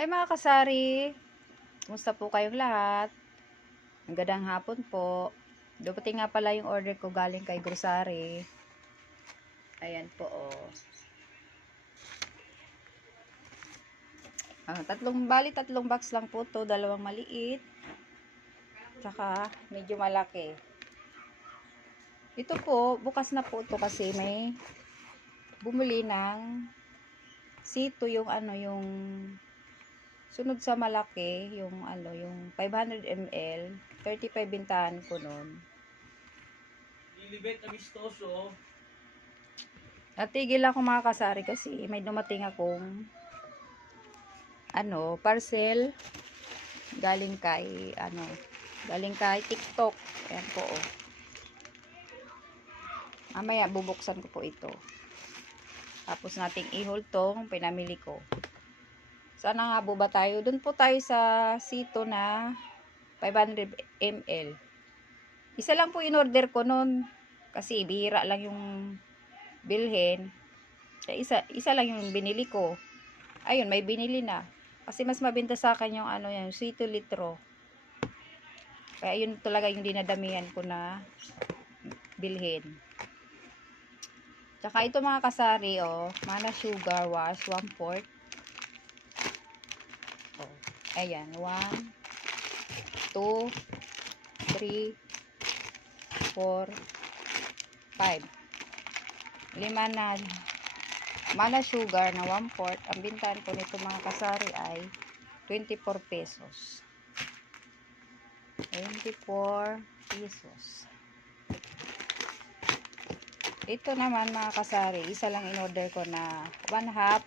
Ay mga kasari, kumusta po kayong lahat? Magandang hapon po. Dumating nga pala yung order ko galing kay grocery. Ayan po oh. Tatlong box lang po to, dalawang maliit. Tsaka medyo malaki. Ito po, bukas na po to kasi may bumili ng sito yung yung sunod sa malaki, yung yung 500 ml, 35 bintahan ko nun. Lilibet amistoso. Natigil ako mga kasari kasi may dumating akong parcel galing kay TikTok. Ayan po oh. Mamaya bubuksan ko po ito. Tapos nating i-hold tong pinamili ko. Sana nga ba tayo? Doon po tayo sa sito na 500 ml. Isa lang po in-order ko noon kasi bihira lang yung bilhin. Isa lang yung binili ko. Ayun, may binili na. Kasi mas mabenta sa akin yung yung sito litro. Kaya yun talaga yung dinadamihan ko na bilhin. Tsaka ito mga kasari, oh, Mana Sugar Wash, 1/4. Oh, ayan, 1, 2, 3, 4, 5. 5 na Mana Sugar na 1/4. Ang bintahan ko nito mga kasari ay 24 pesos. 24 pesos. Ito naman mga kasari, isa lang in-order ko na 1/2.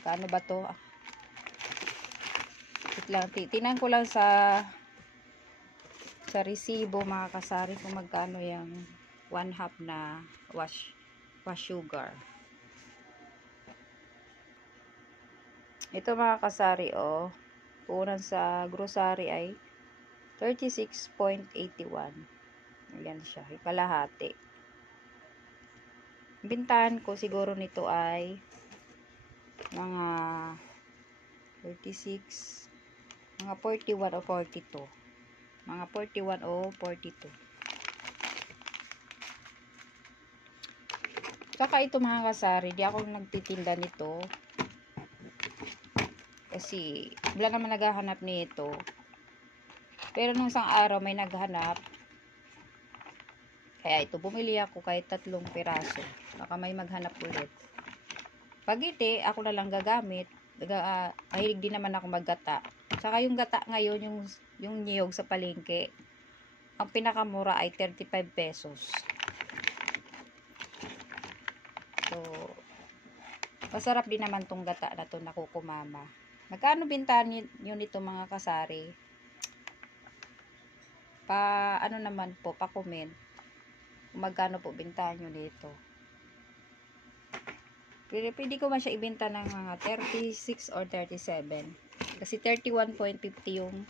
Kaano ba to? Tinan ko lang sa resibo mga kasari kung magkano yung 1/2 na wash sugar. Ito mga kasari oh, punan sa grocery ay 36.81. Ayan siya, kalahati. Bintahan ko siguro nito ay mga 36, mga 41 o 42. Mga 41 o 42. Saka ito mga kasari, di ako nagtitinda nito. Kasi wala naman naghahanap nito. Pero nung isang araw may naghanap. Kaya ito, bumili ako kahit 3 piraso. Baka may maghanap ulit. Pag hindi, ako na lang gagamit. Mahilig din naman ako maggata. Saka yung gata ngayon, yung niyog sa palengke, ang pinakamura ay 35 pesos. So, masarap din naman tong gata na to na kukumama. Magkano bintahan nyo nito mga kasari? Naman po, pa-comment. Kung magkano po bintahan nyo nito. Pwede ko man siya ibenta ng mga 36 or 37. Kasi 31.50 yung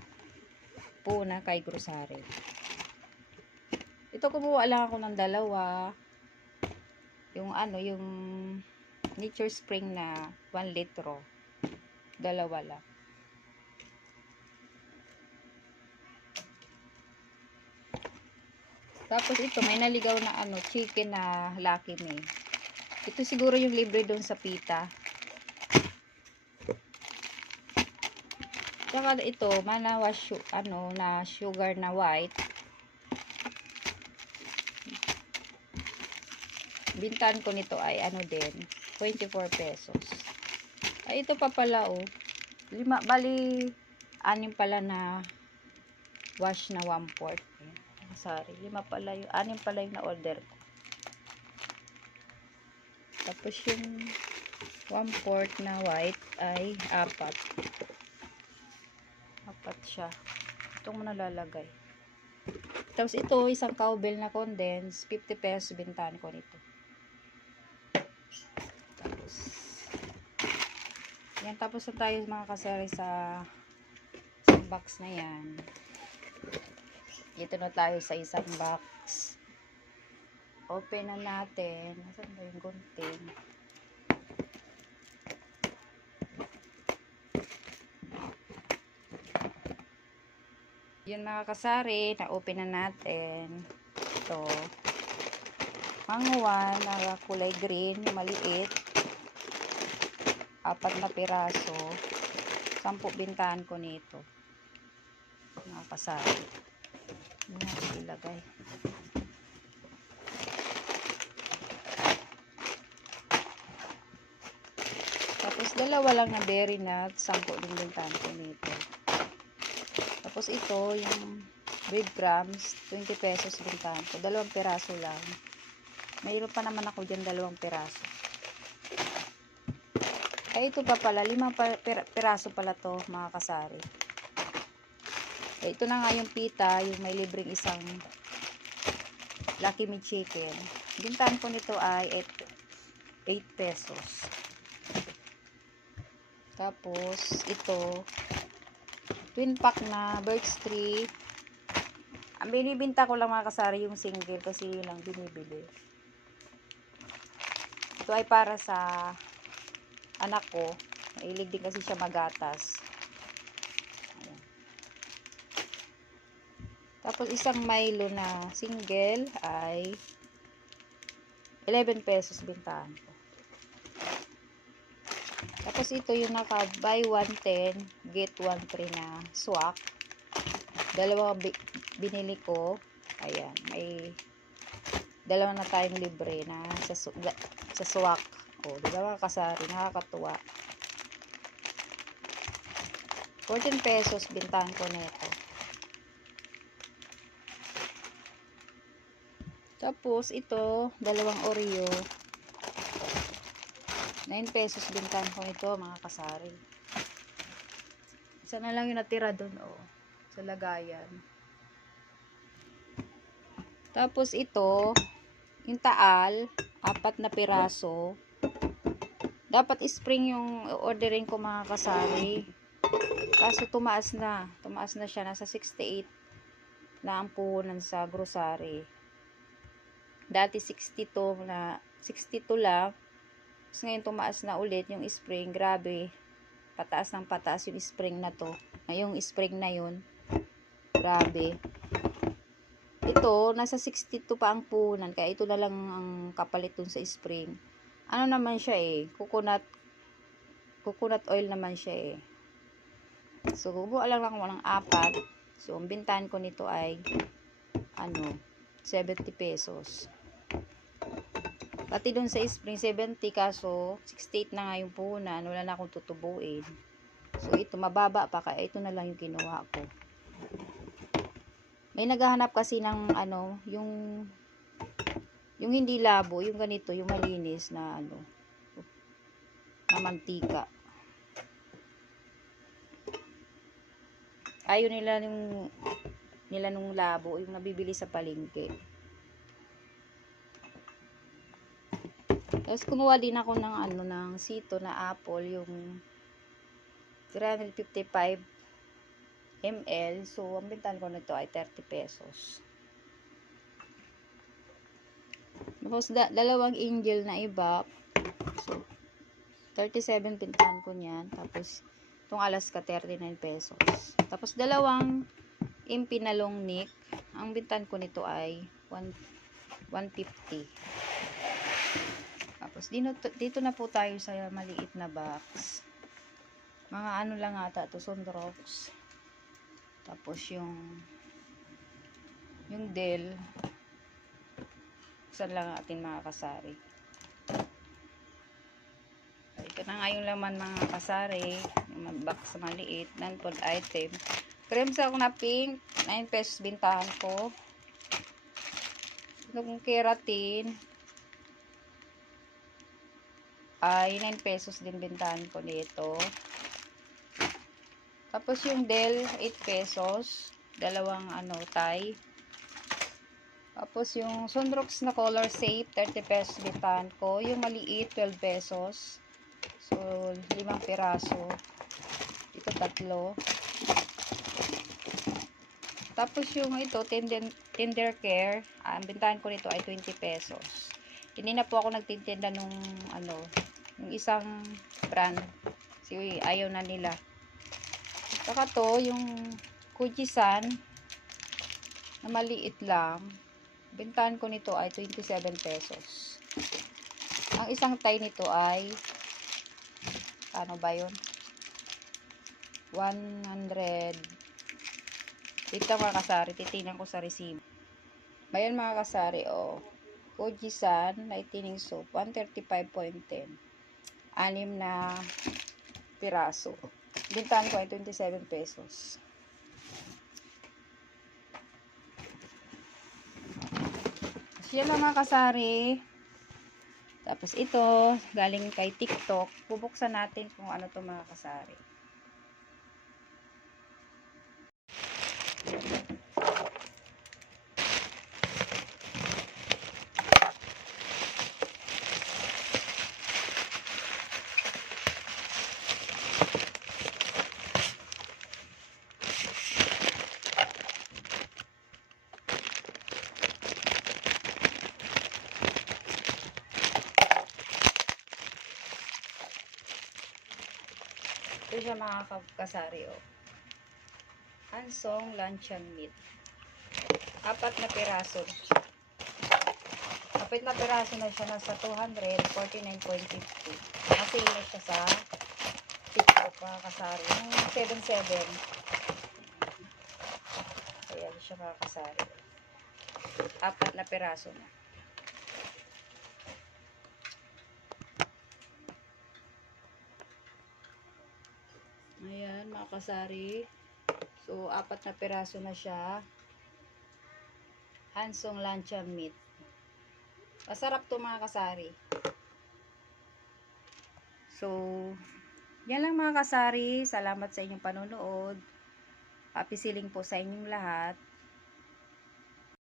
puna kay grocery. Ito kumuha lang ako ng dalawa. Yung yung Nature Spring na 1 litro. Dalawa lang. Tapos ito, may naligaw na chicken na Lucky Me. Ito siguro yung libre doon sa pita. Saka ito, Mana Wash na sugar na white. Bintahan ko nito ay din, 24 pesos. Ay ito pa pala oh. 6 pala na wash na 1/4. Sorry, 6 pala yung 6 pala yung na-order ko. Tapos yung 1/4 na white ay 4. 4 siya. Ito mo nalalagay. Tapos ito, isang cowbell na condense, 50 pesos bintahan ko nito. Tapos, yan, tapos na tayo mga kasari sa box na yan. Dito na tayo sa isang box. Open na natin. Nasaan ba yung gunting? Yun mga kasari, na-open na natin. Ito. Mangwan na kulay green, maliit. 4 na piraso. 10 bintahan ko nito. Mga kasari. Hindi natin ilagay. Tapos 2 lang na berry nut. 10 din bintahan ko nito. Tapos ito, yung breadcrumbs, 20 pesos bintahan ko. 2 piraso lang. Mayroon pa naman ako dyan 2 piraso. Ay, ito pa pala. 5 piraso pala to mga kasari. Ito na nga yung pita, yung may libreng isang Lucky Me Chicken. Bintahan ko nito ay 8 pesos. Tapos, ito, twin pack na Birch Tree. Ang binibinta ko lang mga kasari yung single kasi yun lang binibili. Ito ay para sa anak ko. Mahilig din kasi siya magatas. Ayan. Tapos isang Milo na single ay 11 pesos bintahan ko. Tapos ito yung naka buy 110 get 1 free na swak. 2 binili ko. Ayan, may 2 na tayong libre na sa swak. O, 2 kasari, nakakatuwa. 14 pesos bintahan ko nito. Tapos ito, 2 Oreo. 9 pesos bintahan ko nito mga kasari. Isa na lang yung natira dun, sa lagayan. Tapos ito, yung taal, 4 na piraso. Dapat spring yung ordering ko mga kasari. Kaso tumaas na siya, nasa 68 na ang puhunan sa grocery. Dati 62 lang. Tapos ngayon tumaas na ulit yung spring. Grabe. Pataas ng pataas yung spring na to. Yung spring na yun. Grabe. Ito, nasa 62 pa ang puhunan. Kaya ito na lang ang kapalit dun sa spring. Ano naman siya coconut oil naman siya So, bubuo lang ako ng 4. So, ang bintahan ko nito ay 70 pesos. Pati dun sa spring 70 kaso 68 na nga yung puhunan, wala na akong tutubuin. So ito mababa pa kaya ito na lang yung kinuha ko. May naghahanap kasi ng yung hindi labo, yung ganito, yung malinis na na mantika. Ayaw nila nung labo, yung nabibili sa palengke. Tapos kumuha din ako ng sito na apple, yung 355 ml. So, ang bintahan ko nito ay 30 pesos. Tapos, 2 angel na iba. So, 37 bintahan ko niyan. Tapos, itong Alaska, 39 pesos. Tapos, 2 impi na long neck. Ang bintahan ko nito ay 150. Tapos, dito na po tayo sa maliit na box. Mga lang ata ito, Sunrox. Tapos, yung Del. Saan lang atin mga kasari. Ito na nga yung laman mga kasari. Yung box maliit. Non-food item. Cream sa na pink. 9 pesos bintahan ko. Itong keratin ay 9 pesos din bintahan ko nito. Tapos yung Del 8 pesos, 2 tie. Tapos yung Sunrox na color safe 30 pesos bintahan ko. Yung maliit 12 pesos. So 5 piraso. Ito 3. Tapos yung ito Tender Care, ang bintahan ko nito ay 20 pesos. Hindi na po ako nagtitinda nung yung isang brand. Ayaw na nila. Saka to, yung Kujisan, na maliit lang. Bentahan ko nito ay 27 pesos. Ang isang tie nito ay ano ba yun? 100. Dito mga kasari, titingnan ko sa resibo. Ayan mga kasari, oh. Fujisan Lightening Soap, 135.10. 6 na piraso. Bentahan ko ay 27 pesos. So, yan lang mga kasari. Tapos ito, galing kay TikTok. Bubuksan natin kung ano to mga kasari. Ito siya mga kasari, oh. Hansong luncheon meat. 4 na piraso. 4 na piraso na siya, nasa 249.50. Kasi na siya sa TikTok mga kasari. Yung 7-7. Ayan siya mga kasari. 4 na piraso na. Ayan mga kasari. So 4 na piraso na siya. Hansong luncheon meat. Masarap to mga kasari. So, yan lang mga kasari. Salamat sa inyong panonood. Happy selling po sa inyong lahat.